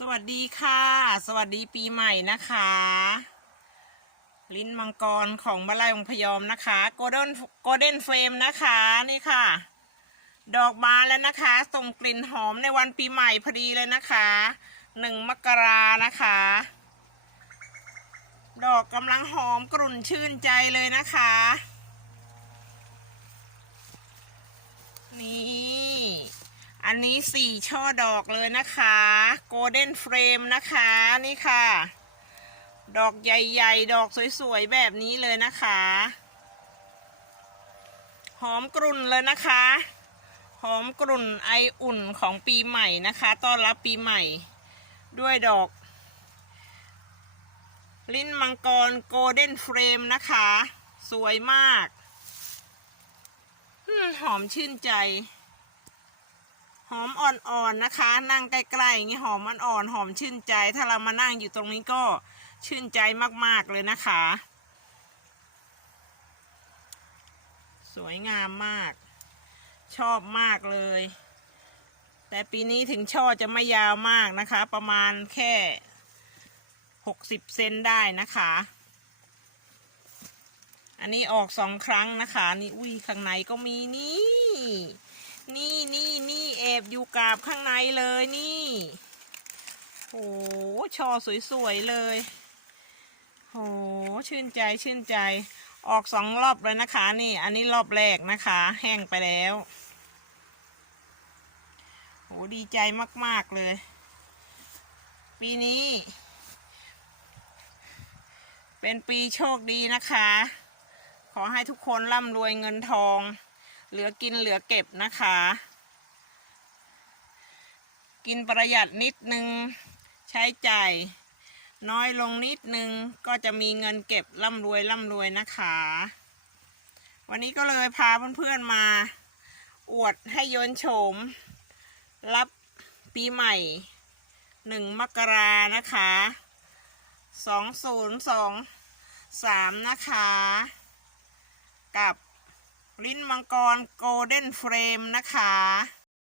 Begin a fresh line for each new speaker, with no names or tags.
สวัสดีค่ะ สวัสดีปีใหม่นะคะ ลิ้นมังกรของบาลายองพยอมนะคะโกลเด้นโกลเด้นเฟรมนะคะนี่ค่ะ ดอกบานแล้วนะคะ ส่งกลิ่นหอมในวันปีใหม่พอดีเลยนะคะหนึ่งมกรานะคะ ดอกกำลังหอมกรุ่นชื่นใจเลยนะคะ นี่ อั นนี้สี่ช่อดอกเลยนะคะโกลเด้นเฟรมนะคะนี่ค่ะ ดอกใหญ่ ๆ ดอกสวย ๆ แบบนี้เลยนะคะ หอมกรุ่นเลยนะคะ หอมกรุ่นไออุ่นของปีใหม่นะคะ ต้อนรับปีใหม่ ด้วยดอก ลิ้นมังกรโกลเด้นเฟรมนะคะ สวยมากหอมชื่นใจ หอมอ่อนๆนะคะ นั่งใกล้ๆอย่างนี้หอมอ่อนๆหอมชื่นใจ ถ้าเรามานั่งอยู่ตรงนี้ก็ชื่นใจมากๆเลยนะคะ สวยงามมาก ชอบมากเลย แต่ปีนี้ถึงช่อจะไม่ยาวมากนะคะ ประมาณแค่หกสิบเซนได้นะคะ อันนี้ออกสองครั้งนะคะ นี่อุ้ยข้างในก็มีนี่ นี่นี่นี่แอบอยู่กาบข้างในเลยนี่ โหช่อสวยๆเลย โหชื่นใจชื่นใจ ออกสองรอบเลยนะคะ นี่ อันนี้รอบแรกนะคะ แห้งไปแล้ว โหดีใจมากๆเลย ปีนี้ เป็นปีโชคดีนะคะ ขอให้ทุกคนร่ำรวยเงินทอง เหลือกินเหลือเก็บนะคะ กินประหยัดนิดนึง ใช้จ่ายน้อยลงนิดนึง ก็จะมีเงินเก็บร่ำรวยร่ำรวยนะคะ วันนี้ก็เลยพาเพื่อนๆมา อวดให้ยนโฉม รับปีใหม่หนึ่งมกรานะคะสองศูนย์สองสามนะคะ กับ ลิ้นมังกรโกลเด้นเฟรมนะคะ